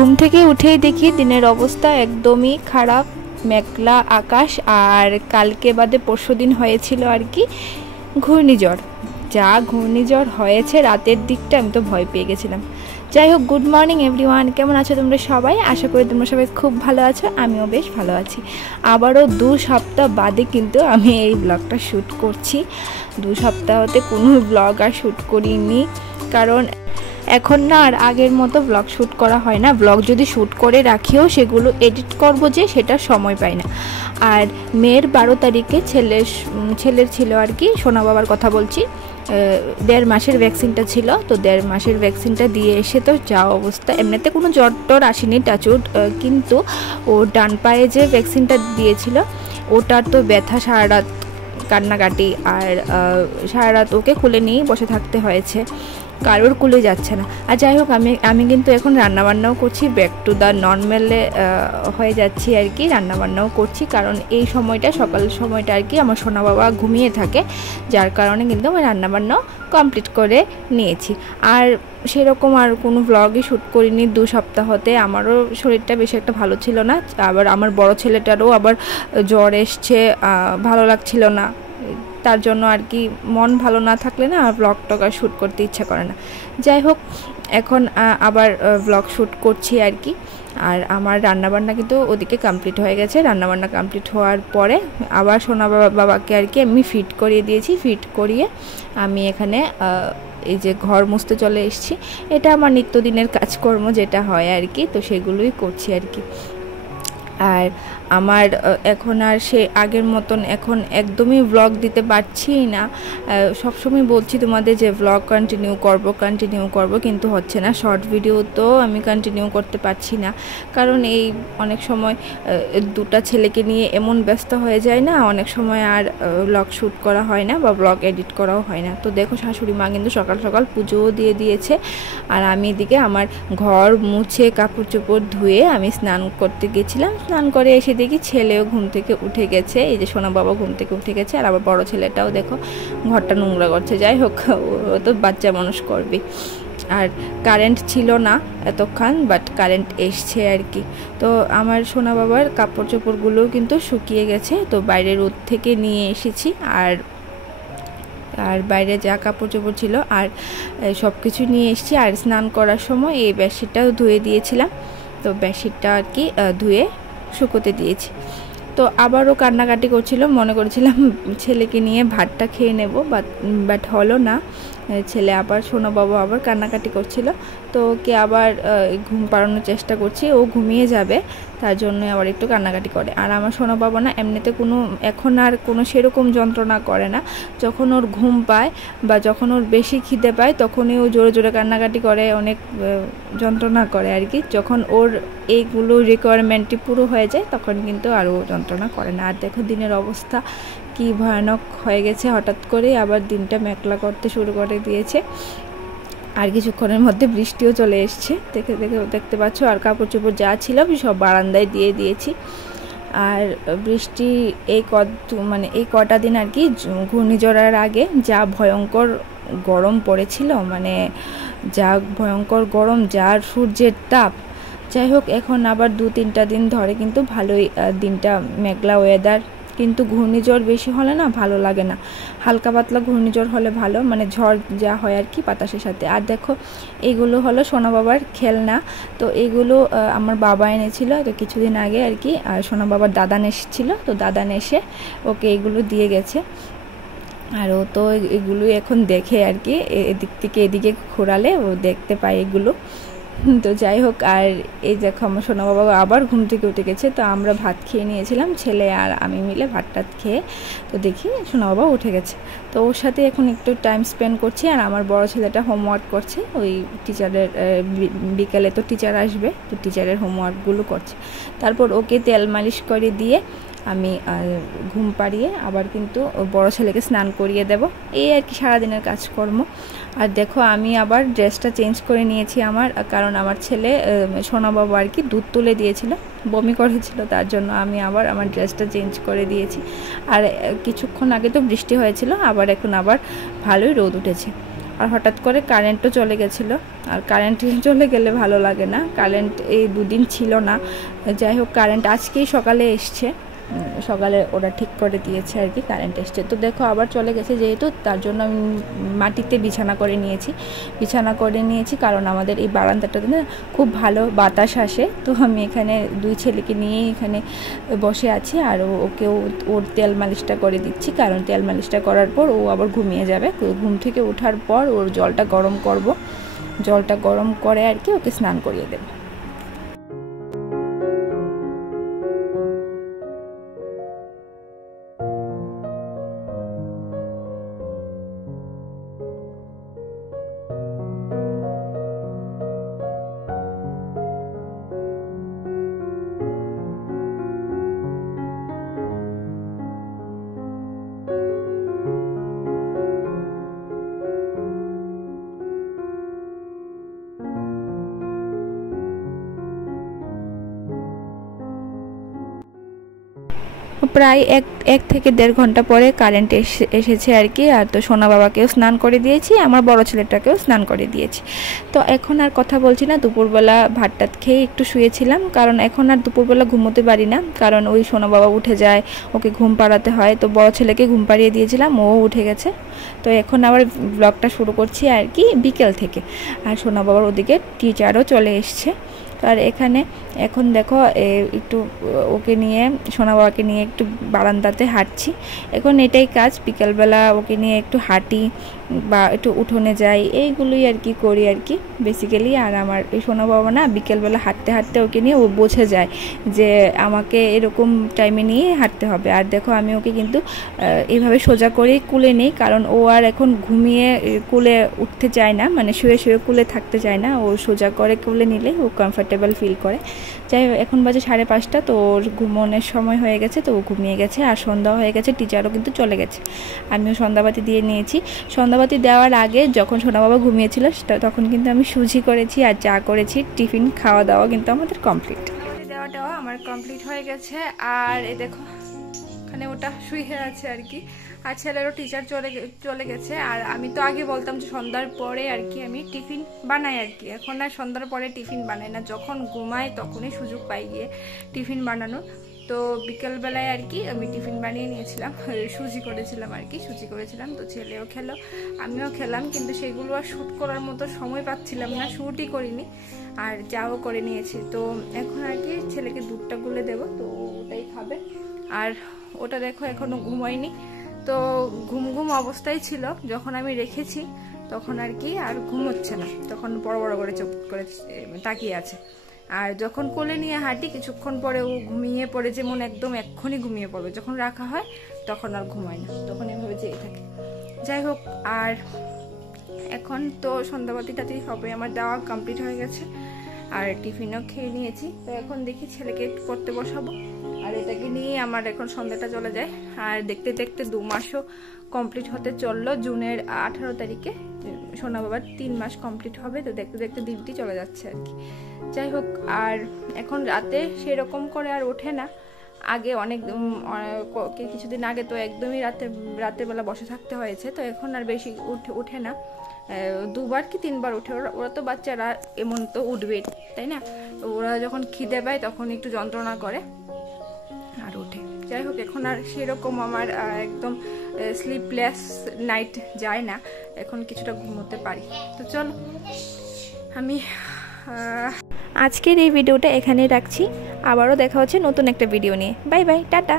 ঘুম থেকে উঠেই দেখি দিনের অবস্থা একদমই খারাপ, মেঘলা আকাশ। আর কালকে বাদে পরশুদিন হয়েছিল আর কি ঘূর্ণিঝড়। যা ঘূর্ণিঝড় হয়েছে রাতের দিকটা, আমি তো ভয় পেয়ে গেছিলাম। যাই হোক, গুড মর্নিং এভরিওয়ান, কেমন আছো তোমরা সবাই? আশা করি তোমরা সবাই খুব ভালো আছো, আমিও বেশ ভালো আছি। আবারও 2 সপ্তাহ বাদে কিন্তু আমি এই ব্লগটা শ্যুট করছি। 2 সপ্তাহতে কোনো ব্লগ আর শ্যুট করিনি, কারণ এখন না আর আগের মতো ব্লগ শ্যুট করা হয় না। ব্লগ যদি শ্যুট করে রাখিও সেগুলো এডিট করব যে, সেটা সময় পাই না। আর মেয়ের 12 তারিখে ছেলের ছিল আর কি, সোনা বাবার কথা বলছি, 1.5 মাসের ভ্যাকসিনটা ছিল। তো 1.5 মাসের ভ্যাকসিনটা দিয়ে এসে তো যা অবস্থা, এমনিতে কোনো জ্বর টর আসেনি টাচউড, কিন্তু ও ডান পায়ে যে ভ্যাকসিনটা দিয়েছিল ওটার তো ব্যথা, সারা রাত কান্নাকাটি, আর সারা রাত ওকে কোলে নিয়েই বসে থাকতে হয়েছে, কারোর কুলে যাচ্ছে না। আর যাই হোক, আমি কিন্তু এখন রান্নাবান্নাও করছি, ব্যাক টু দ্য নর্মালে হয়ে যাচ্ছি আর কি। রান্নাবান্নাও করছি কারণ এই সময়টা, সকালের সময়টা আর কি আমার সোনা বাবা ঘুমিয়ে থাকে, যার কারণে কিন্তু আমি রান্নাবান্নাও কমপ্লিট করে নিয়েছি। আর সেরকম আর কোনো ব্লগই শ্যুট করিনি 2 সপ্তাহতে। আমারও শরীরটা বেশি একটা ভালো ছিল না, আবার আমার বড় ছেলেটারও আবার জ্বর এসছে, ভালো লাগছিল না। তার জন্য আর কি মন ভালো না থাকলে না ব্লগ টক আর শ্যুট করতে ইচ্ছা করে না। যাই হোক, এখন আবার ব্লগ শ্যুট করছি আর কি। আর আমার রান্নাবান্না কিন্তু ওদিকে কমপ্লিট হয়ে গেছে। রান্নাবান্না কমপ্লিট হওয়ার পরে আবার সোনা বাবাকে আর কি আমি ফিট করিয়ে দিয়েছি। ফিট করিয়ে আমি এখানে এই যে ঘর মুছতে চলে এসেছি। এটা আমার নিত্যদিনের কাজকর্ম যেটা হয় আর কি, তো সেগুলোই করছি আর কি। আর আমার এখন আর সে আগের মতন এখন একদমই ব্লগ দিতে পারছি না। সবসময় বলছি তোমাদের যে ব্লগ কন্টিনিউ করব, কিন্তু হচ্ছে না। শর্ট ভিডিও তো আমি কন্টিনিউ করতে পারছি না, কারণ এই অনেক সময় 2টা ছেলেকে নিয়ে এমন ব্যস্ত হয়ে যায় না, অনেক সময় আর ব্লগ শ্যুট করা হয় না বা ব্লগ এডিট করাও হয় না। তো দেখো, শাশুড়ি মা কিন্তু সকাল সকাল পুজোও দিয়ে দিয়েছে, আর আমি এদিকে আমার ঘর মুছে কাপড় চোপড় ধুয়ে আমি স্নান করতে গেছিলাম। স্নান করে এসে দেখি ছেলেও ঘুম থেকে উঠে গেছে, এই যে সোনা বাবা ঘুম থেকে উঠে গেছে, আর আবার বড় ছেলেটাও দেখো ঘরটা নোংরা করছে। যাই হোক, ও তো বাচ্চা মানুষ করবে। আর কারেন্ট ছিল না এতক্ষণ, বাট কারেন্ট এসছে আর কি। তো আমার সোনা বাবার কাপড় চোপড়গুলোও কিন্তু শুকিয়ে গেছে, তো বাইরে রোদ থেকে নিয়ে এসেছি। আর বাইরে যা কাপড় চোপড় ছিল আর সব কিছু নিয়ে এসেছি। আর স্নান করার সময় এই বেডশিটটাও ধুয়ে দিয়েছিলাম, তো বেডশিটটা আর কি ধুয়ে শুকোতে দিয়েছি। তো আবারও কান্নাকাটি করছিল, মনে করেছিলাম ছেলেকে নিয়ে ভাতটা খেয়ে নেব, বাট হলো না। ছেলে আবার সোনা বাবা আবার কান্নাকাটি করছিল, তো ওকে আবার ঘুম পাড়ানোর চেষ্টা করছি, ও ঘুমিয়ে যাবে, তার জন্য আবার একটু কান্নাকাটি করে। আর আমার সোনা বাবা না এমনিতে এখন আর কোনো সেরকম যন্ত্রণা করে না। যখন ওর ঘুম পায় বা যখন ওর বেশি খিদে পায় তখনই ও জোরে জোরে কান্নাকাটি করে, অনেক যন্ত্রণা করে আর কি। যখন ওর এইগুলো রিকোয়ারমেন্টটি পুরো হয়ে যায় তখন কিন্তু আরও যন্ত্রণা করে না। আর দেখো দিনের অবস্থা কি ভয়ানক হয়ে গেছে, হঠাৎ করে আবার দিনটা মেঘলা করতে শুরু করে দিয়েছে, আর কিছুক্ষণের মধ্যে বৃষ্টিও চলে এসছে, দেখতে পাচ্ছ। আর কাপড় চোপড় যা ছিল সব বারান্দায় দিয়ে দিয়েছি। আর বৃষ্টি এই কটা দিন আর কি ঘূর্ণিঝড়ের আগে যা ভয়ঙ্কর গরম পড়েছিল, মানে যা ভয়ঙ্কর গরম, যা সূর্যের তাপ। যাই হোক, এখন আবার 2-3টা দিন ধরে কিন্তু ভালোই দিনটা মেঘলা ওয়েদার, কিন্তু ঘূর্ণিঝড় বেশি হলে না ভালো লাগে না। হালকা পাতলা ঘূর্ণিঝড় হলে ভালো, মানে ঝড় যা হয় আর কি বাতাসের সাথে। আর দেখো, এইগুলো হলো সোনা বাবার খেলনা, তো এইগুলো আমার বাবা এনেছিল তো কিছুদিন আগে আর কি। আর সোনা বাবার দাদান এসেছিল, তো দাদান এসে ওকে এইগুলো দিয়ে গেছে। আর ও তো এগুলো এখন দেখে আর কি, এদিক থেকে এদিকে ঘোরালে ও দেখতে পায় এগুলো। তো যাই হোক, আর এই দেখো আমার সোনা বাবা আবার ঘুম থেকে উঠে গেছে। তো আমরা ভাত খেয়ে নিয়েছিলাম, ছেলে আর আমি মিলে ভাতটা খেয়ে, তো দেখি সোনা বাবা উঠে গেছে। তো ওর সাথে এখন একটু টাইম স্পেন্ড করছি। আর আমার বড় ছেলেটা হোমওয়ার্ক করছে, ওই টিচারের বিকেলে তো টিচার আসবে, তো টিচারের হোমওয়ার্কগুলো করছে। তারপর ওকে তেল মালিশ করে দিয়ে আমি ঘুম পাড়িয়ে আবার কিন্তু বড় ছেলেকে স্নান করিয়ে দেব, এই আর কি সারাদিনের কাজকর্ম। আর দেখো, আমি আবার ড্রেসটা চেঞ্জ করে নিয়েছি কারণ আমার ছেলে সোনা বাবা আর কি দুধ তুলে দিয়েছিল, বমি করেছিল, তার জন্য আমি আবার আমার ড্রেসটা চেঞ্জ করে দিয়েছি। আর কিছুক্ষণ আগে তো বৃষ্টি হয়েছিল, এখন আবার ভালোই রোদ উঠেছে। আর হঠাৎ করে কারেন্টও চলে গেছিলো। আর কারেন্ট চলে গেলে ভালো লাগে না, কারেন্ট এই দুদিন ছিল না। যাই হোক কারেন্ট আজকেই সকালে এসছে, সকালে ওরা ঠিক করে দিয়েছে আর কি, কারেন্ট এসছে। তো দেখো আবার চলে গেছে, যেহেতু তার জন্য আমি মাটিতে বিছানা করে নিয়েছি কারণ আমাদের এই বারান্দাটাতে না খুব ভালো বাতাস আসে। তো আমি এখানে 2 ছেলেকে নিয়ে এখানে বসে আছি আর ওকেও ওর তেল মালিশটা করে দিচ্ছি, কারণ তেল মালিশটা করার পর ও আবার ঘুমিয়ে যাবে। ঘুম থেকে ওঠার পর ওর জলটা গরম করব, জলটা গরম করে আর কি ওকে স্নান করিয়ে দেবো। প্রায় এক থেকে 1.5 ঘন্টা পরে কারেন্ট এসেছে আর কি। আর তো সোনা বাবাকেও স্নান করে দিয়েছি, আমার বড় ছেলেটাকেও স্নান করে দিয়েছি। তো এখন আর কথা বলছি না, দুপুরবেলা ভাত টাত খেয়ে একটু শুয়েছিলাম, কারণ এখন আর দুপুরবেলা ঘুমোতে পারি না, কারণ ওই সোনা বাবা উঠে যায়, ওকে ঘুম পাড়াতে হয়। তো বড় ছেলেকে ঘুম পাড়িয়ে দিয়েছিলাম, ও উঠে গেছে। তো এখন আবার ব্লগটা শুরু করছি আর কি বিকেল থেকে। আর সোনা বাবার ওদিকে টিচারও চলে এসছে। আর এখানে এখন দেখো একটু ওকে নিয়ে সোনা বাবাকে নিয়ে একটু বারান্দাতে হাঁটছি। এখন এটাই কাজ, বিকেলবেলা ওকে নিয়ে একটু হাঁটি বা একটু উঠোনে যাই, এইগুলোই আর কি করি আর কি বেসিক্যালি। আর আমার এই সোনা বাবা না বিকেলবেলা হাঁটতে হাঁটতে ওকে নিয়ে ও বোঝে যায় যে আমাকে এরকম টাইমে নিয়ে হাঁটতে হবে। আর দেখো আমি ওকে কিন্তু এইভাবে সোজা করে কুলে নিই, কারণ ও আর এখন ঘুমিয়ে কুলে উঠতে চায় না, মানে শুয়ে শুয়ে কুলে থাকতে চায় না। ও সোজা করে কুলে নিলে ও কমফর্টেবল ফিল করে। যাই হোক এখন বাজে 5:30, তো ওর ঘুমোনোর সময় হয়ে গেছে, তো ও ঘুমিয়ে গেছে। আর সন্ধ্যা হয়ে গেছে, টিচারও কিন্তু চলে গেছে। আমিও সন্ধ্যাবাতি দিয়ে নিয়েছি। সন্ধ্যাবাতি দেওয়ার আগে যখন সোনা বাবা ঘুমিয়েছিল তখন কিন্তু আমি সুজি করেছি আর চা করেছি, টিফিন খাওয়া দাওয়া কিন্তু আমাদের কমপ্লিট। দেওয়াটাও আমার কমপ্লিট হয়ে গেছে। আর এই দেখো ওখানে ওটা শুয়ে আছে আর কি। আর ছেলেরও টিচার চলে গেছে। আর আমি তো আগে বলতাম যে সন্ধ্যার পরে আর কি আমি টিফিন বানাই আর কি, এখন আর সন্ধ্যার পরে টিফিন বানাই না, যখন ঘুমাই তখনই সুযোগ পাই গিয়ে টিফিন বানানোর। তো বিকেলবেলায় আর কি আমি টিফিন বানিয়ে নিয়েছিলাম, সুজি করেছিলাম আর কি, সুজি করেছিলাম। তো ছেলেও খেলো, আমিও খেলাম, কিন্তু সেগুলো আর শ্যুট করার মতো সময় পাচ্ছিলাম না, শ্যুটই করিনি। আর চাও করে নিয়েছি। তো এখন আর কি ছেলেকে দুধটা গুলে দেবো, তো ওটাই খাবে। আর ওটা দেখো এখনো ঘুমায়নি, তো ঘুম অবস্থায় ছিল যখন আমি রেখেছি, তখন আর কি আর ঘুম হচ্ছে না, তখন বড় বড় করে চোখ করে তাকিয়ে আছে। আর যখন কোলে নিয়ে হাঁটি কিছুক্ষণ পরে ও ঘুমিয়ে পড়ে, যেমন একদম এক্ষুনি ঘুমিয়ে পড়বে। যখন রাখা হয় তখন আর ঘুমায় না, তখন এভাবে যেই থাকে। যাই হোক, আর এখন তো সন্ধ্যাবাতিটাতে হবে আমার দেওয়া কমপ্লিট হয়ে গেছে, আর টিফিনও খেয়ে নিয়েছি। তো এখন দেখি ছেলেকে পড়তে বসাবো, আর এটাকে নিয়ে আমার এখন সন্ধ্যাটা চলে যায়। আর দেখতে দেখতে 2 মাসও কমপ্লিট হতে চললো। জুনের 18 তারিখে সোনা বাবার 3 মাস কমপ্লিট হবে। তো দেখতে দেখতে দিনটি চলে যাচ্ছে আর কি। যাই হোক, আর এখন রাতে সেরকম করে আর ওঠে না। আগে অনেক কিছুদিন আগে তো একদমই রাতের বেলা বসে থাকতে হয়েছে, তো এখন আর বেশি ওঠে না, 2 বার কি 3 বার ওঠে। ওরা তো বাচ্চারা এমন তো উঠবে, তাই না? ওরা যখন খিদে পায় তখন একটু যন্ত্রণা করে আর ওঠে। যাই হোক, এখন আর সেরকম আমার একদম স্লিপলেস নাইট যায় না, এখন কিছুটা ঘুমোতে পারি। তো চলো, আমি আজকের এই ভিডিওটা এখানেই রাখছি। আবারও দেখা হচ্ছে নতুন একটা ভিডিও নিয়ে। Bye bye, tata.